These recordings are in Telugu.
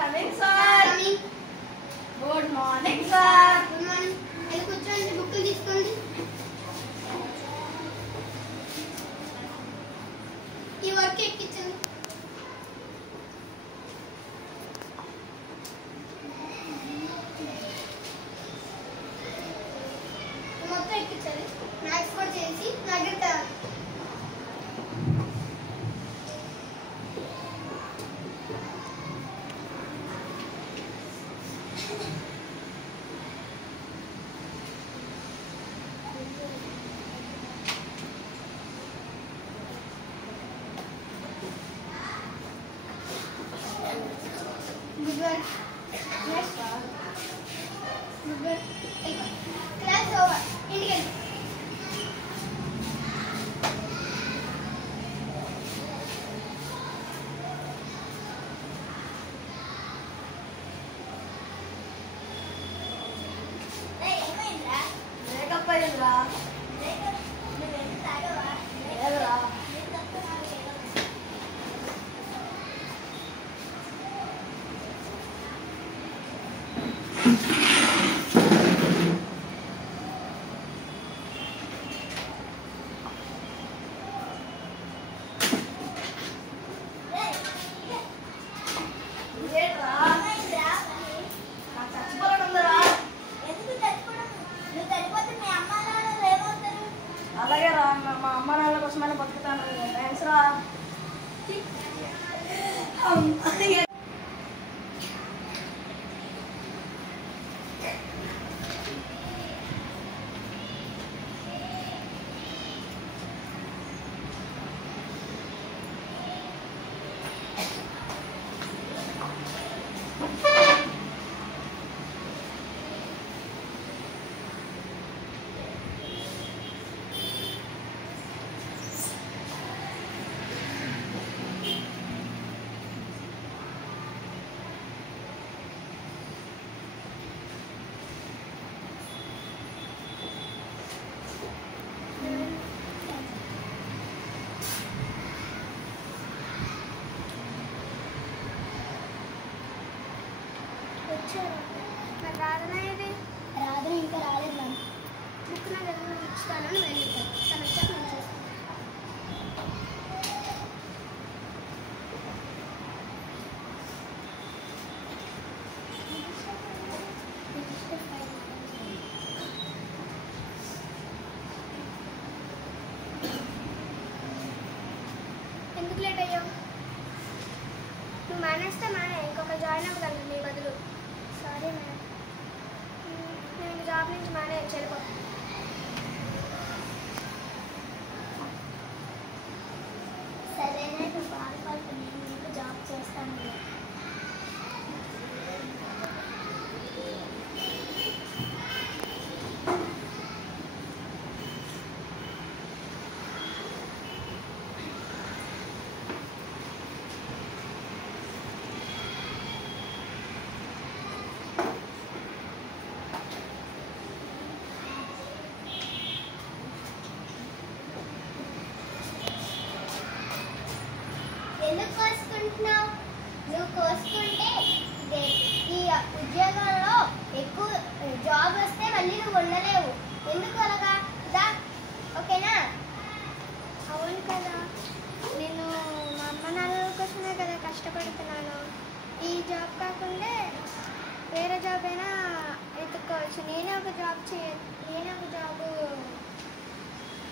Coming sir. Good morning sir. Good morning. వెళ్ళి కూర్చోండి, బుక్కులు తీసుకోండి. ఈ వర్క్ ఎక్కించండి. మొత్తం ఎక్కించాలి. మ్యాథ్స్ కూడా చేసి నాగట్ట క్లాస్ ఓవర్. ఇంటికి ఏమైందా? బ్రేకప్ అయ్యిందిరా. లేదురా. అలాగే రా, మా అమ్మ నాన్నల కోసమైనా బతుకుతాను. థ్యాంక్స్ రా. రాధన ఇంకా రాలేదు మ్యామ్. బుక్ నా దగ్గర ఇస్తాను, వెళ్ళిపోతాను. తను వచ్చాక నేను చూస్తాను. ఎందుకు లేట్ అయ్యావు? నువ్వు మానేస్తే మానే, ఇంకొక జాయిన్ అవ్వగలను నీ బదులు. సారీ మేడం, నేను జాబ్ నుంచి మానే చెల్లిపో. సరేనే, నువ్వు బాధపడుతు, నేను నీకు జాబ్ చేస్తాను. ఎందుకు కోసుకుంటున్నావు? నువ్వు కోసుకుంటే ఈ ఉద్యోగంలో ఎక్కువ జాబ్ వస్తే మళ్ళీ నువ్వు ఉండలేవు. ఎందుకు అలాగా? ఓకేనా? అవును కదా, నేను మా అమ్మ నాన్నల కోసమే కదా కష్టపడుతున్నాను. ఈ జాబ్ కాకుండా వేరే జాబ్ అయినా ఎత్తుక్కోవచ్చు. నేనే ఒక జాబ్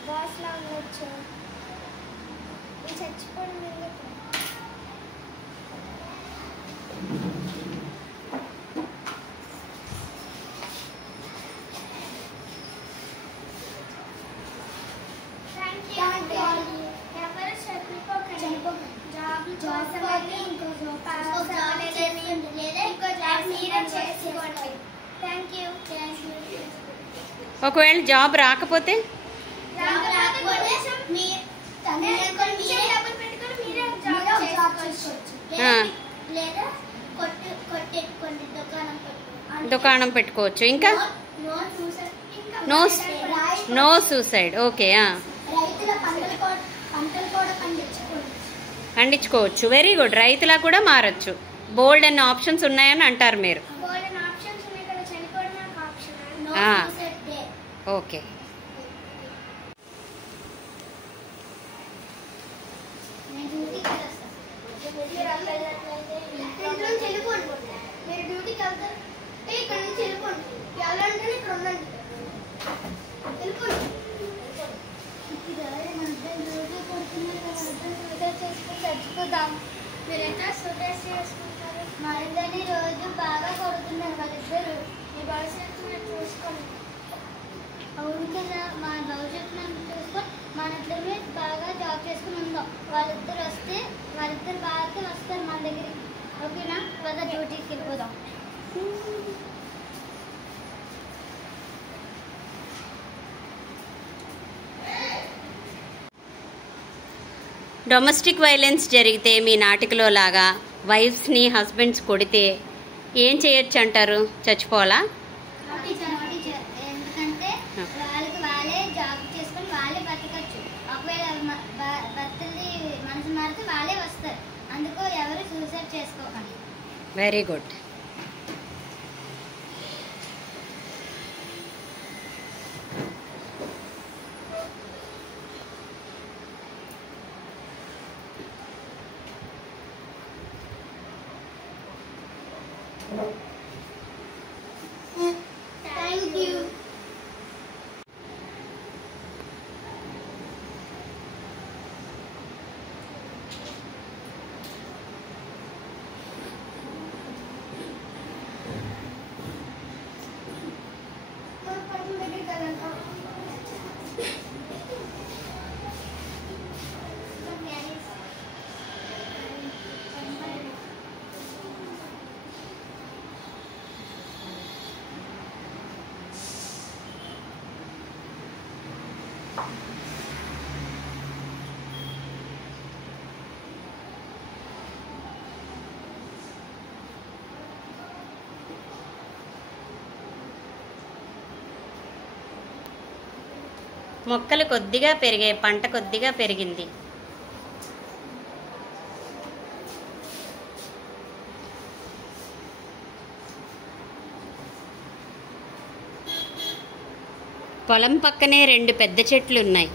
బాస్లా ఉండొచ్చు. నేను చచ్చిపోవడం ఎందుకు? ఒకవేళ జాబ్ రాకపోతే దుకాణం పెట్టుకోవచ్చు. ఇంకా నో సూసైడ్. ఓకే, పండించుకోవచ్చు. Very good. రైతులా కూడా మారచ్చు. బోల్డ్ అన్న ఆప్షన్స్ ఉన్నాయని అంటారు మీరు. బోల్డెన్ ఆప్షన్స్ ఉన్నాయి కదా, చనిపోవడం నాకు ఆప్షన్. ఆ. suicide day. ఓకే. నేను డ్యూటీకి వెళ్ళొస్తా. మీరు అక్కడ వెళ్ళినట్లయితే ఇంట్లో నుంచి వెళ్ళిపోండి. మీరు డ్యూటీకి వెళ్తారు, ఇక్కడ నుంచి వెళ్ళిపోండి. వెళ్ళాలంటే ఇక్కడ ఉండండి. వెళ్ళిపోండి. చచ్చిపోతాం. మీరు ఎట్లా సూసైడ్ చేసుకుంటారు? మా ఇద్దరిని రోజు బాగా కొడుతున్నారు వాళ్ళిద్దరు. మీ భవిష్యత్తు మీరు చూసుకోండి. అవును కదా, మా భవిష్యత్తు చూసుకొని మన ఇద్దరిని బాగా జాబ్ చేసుకుని ఉందాం. వాళ్ళిద్దరు వస్తే వాళ్ళిద్దరు బాగా వస్తారు మన దగ్గరికి. ఓకేనా? పద డ్యూటీకి వెళ్ళిపోదాం. డొమెస్టిక్ వైలెన్స్ జరిగితే మీ నాటికలో లాగా వైఫ్స్ని హస్బెండ్స్ కొడితే ఏం చేయొచ్చు అంటారు? చచ్చిపోవాలా? టీచర్ ఎందుకంటే వాళ్ళకి వాళ్ళే జాబ్ చేసుకొని వాళ్ళే బతకచ్చు. ఒకవేళ భర్తది మనసు మారితే వాళ్ళే వస్తారు. అందుకు ఎవరు సూసైడ్ చేసుకోకండి. Very good. Thank you. మొక్కలు కొద్దిగా పెరిగాయి, పంట కొద్దిగా పెరిగింది. పొలం పక్కనే 2 పెద్ద చెట్లు ఉన్నాయి.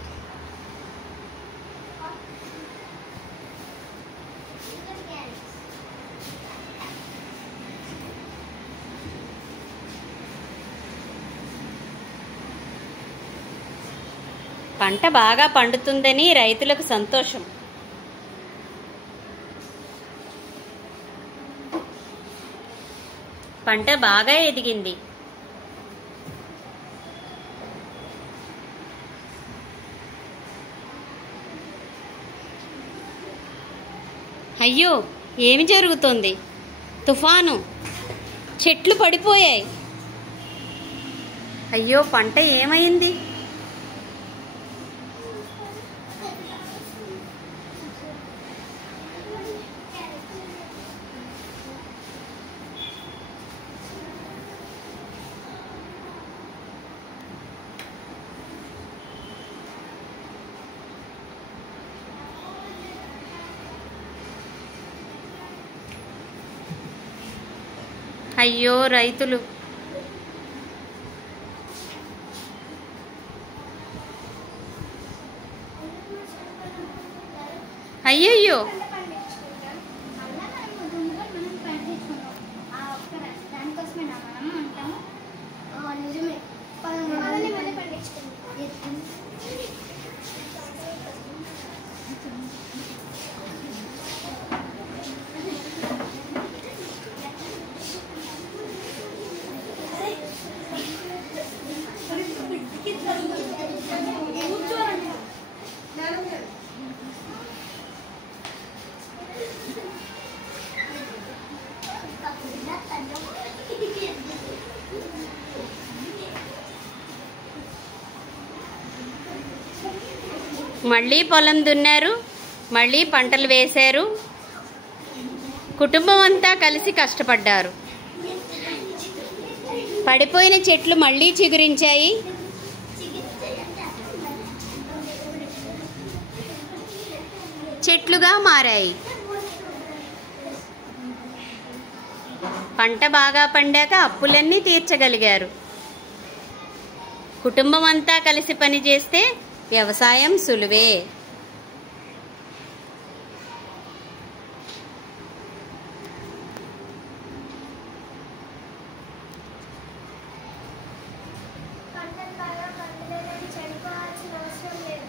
పంట బాగా పండుతుందని రైతులకు సంతోషం. పంట బాగా ఎదిగింది. అయ్యో, ఏమి జరుగుతుంది? తుఫాను, చెట్లు పడిపోయాయి. అయ్యో, పంట ఏమైంది? అయ్యో రైతులు, అయ్యయ్యో. నిజమే, మనల్ని మళ్ళీ పండించుకుంటాం. మళ్ళీ పొలం దున్నారు, మళ్ళీ పంటలు వేశారు. కుటుంబం అంతా కలిసి కష్టపడ్డారు. పడిపోయిన చెట్లు మళ్ళీ చిగురించాయి. చెట్లుగా మారాయి. పంట బాగా పండాక అప్పులన్నీ తీర్చగలిగారు. కుటుంబం అంతా కలిసి పనిచేస్తే వ్యవసాయం సులువే. పంటలు బాగా పండలేదని చనిపోవాల్సిన అవసరం లేదు.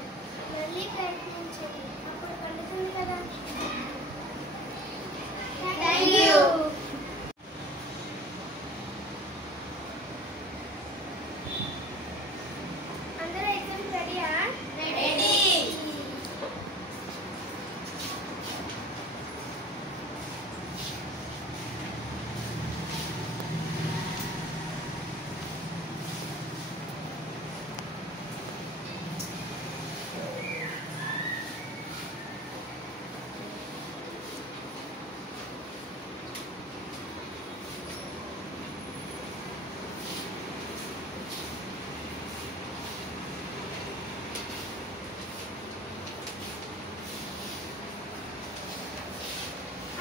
మళ్ళీ ప్రయత్నించండి, అప్పుడు పండుతుంది కదా. Thank you. అందరూ ఎగ్జామ్ రెడీయా? రెడీ.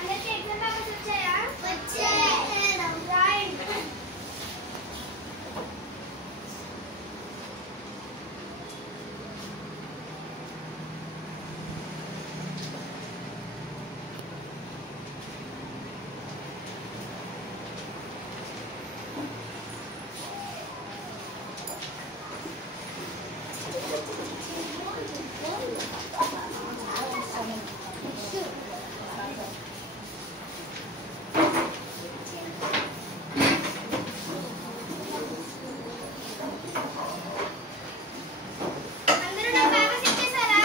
అందరికీ ఎగ్జామ్ పేపర్స్ వచ్చాయా? వచ్చాయి. రాయండి. అందరూ నా పేపర్స్ ఇచ్చేసారా?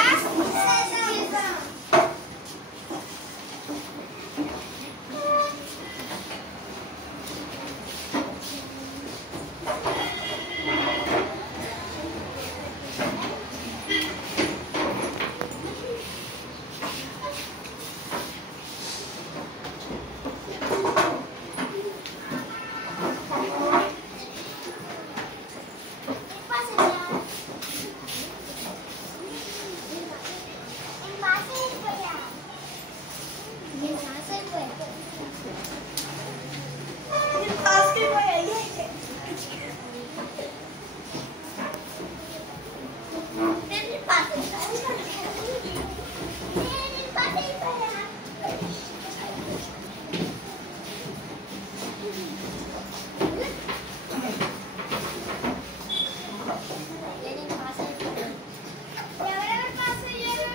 ఎవరెవరు పాస్ అయ్యారు?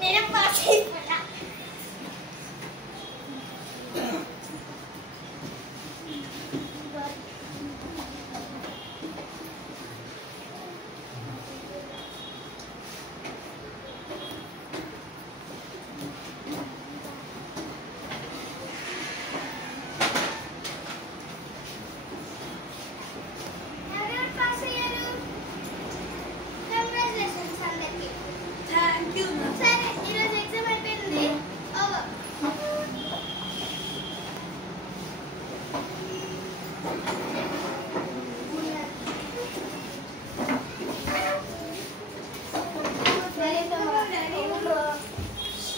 నేను పాస్ అయిపోయా. ఎవరెవరు పాస్ అయ్యారు? కంగ్రాచులేషన్స్ అందరికీ. సరే, ఈరోజు ఎగ్జామ్ అయిపోయింది. ఓవర్.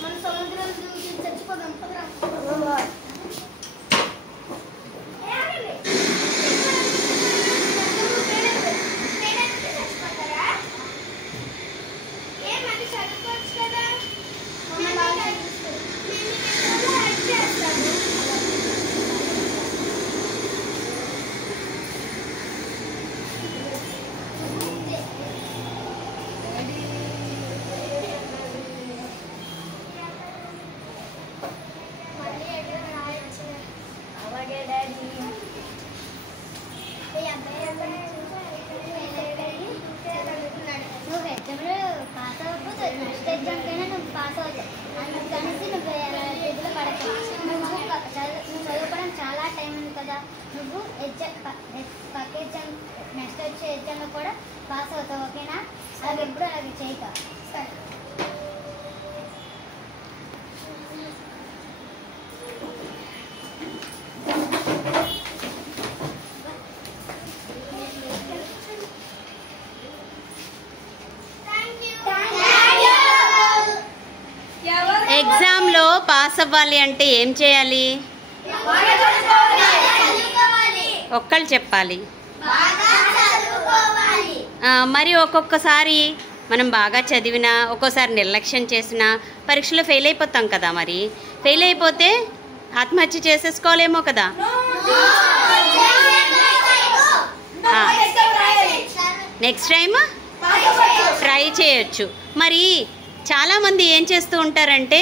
మన సముద్రం దూకి చచ్చిపోదాం. పదరా. చచ్చిపోతారా? ఏమని చదువుకోవచ్చు కదా. హెల్ప్ చేస్తాను. మళ్ళీ ఎక్కడ రాయొచ్చు. అలాగే డాడీ. ఈ అబ్బాయి నువ్వు ఎగ్జామ్లో పాస్ అవ్వకపోతే నెక్స్ట్ ఎగ్జామ్కైనా నువ్వు పాస్ అవుతావు. అందుకనేసి నువ్వు ఇదిలో పడకు. నువ్వు చదువుకోవడం చాలా టైం ఉంది కదా. నువ్వు పక్క ఎగ్జామ్ నెక్స్ట్ వచ్చే ఎగ్జామ్లో కూడా పాస్ అవుతావు. ఓకేనా? అది ఎప్పుడు అది చేయక. సరే. ఎగ్జామ్లో పాస్ అవ్వాలి అంటే ఏం చేయాలి? ఒక్కళ్ళు చెప్పాలి. మరి ఒక్కొక్కసారి మనం బాగా చదివినా ఒక్కోసారి నిర్లక్ష్యం చేసినా పరీక్షలో ఫెయిల్ అయిపోతాం కదా. మరి ఫెయిల్ అయిపోతే ఆత్మహత్య చేసేసుకోలేమో కదా. నెక్స్ట్ టైం ట్రై చేయొచ్చు. మరి చాలామంది ఏం చేస్తూ ఉంటారంటే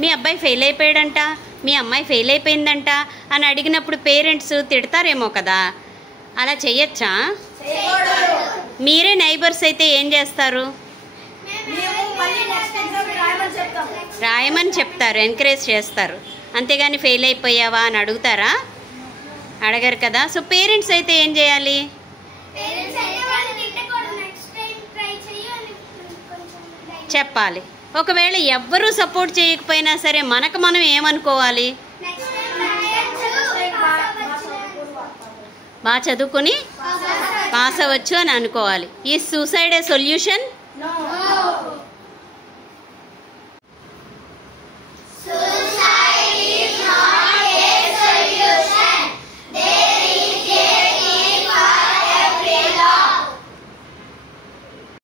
మీ అబ్బాయి ఫెయిల్ అయిపోయాడంట, మీ అమ్మాయి ఫెయిల్ అయిపోయిందంట అని అడిగినప్పుడు పేరెంట్స్ తిడతారేమో కదా. అలా చెయ్యొచ్చా? మీరే నైబర్స్ అయితే ఏం చేస్తారు? రాయమని చెప్తారు, ఎంకరేజ్ చేస్తారు. అంతేగాని ఫెయిల్ అయిపోయావా అని అడుగుతారా? అడగరు కదా. సో పేరెంట్స్ అయితే ఏం చేయాలి? చెప్పాలి. ఒకవేళ ఎవ్వరూ సపోర్ట్ చేయకపోయినా సరే మనకు మనం ఏమనుకోవాలి? బాగా చదువుకొని పాస్ అవ్వచ్చు అని అనుకోవాలి. ఈ సూసైడ్ ఏ సొల్యూషన్?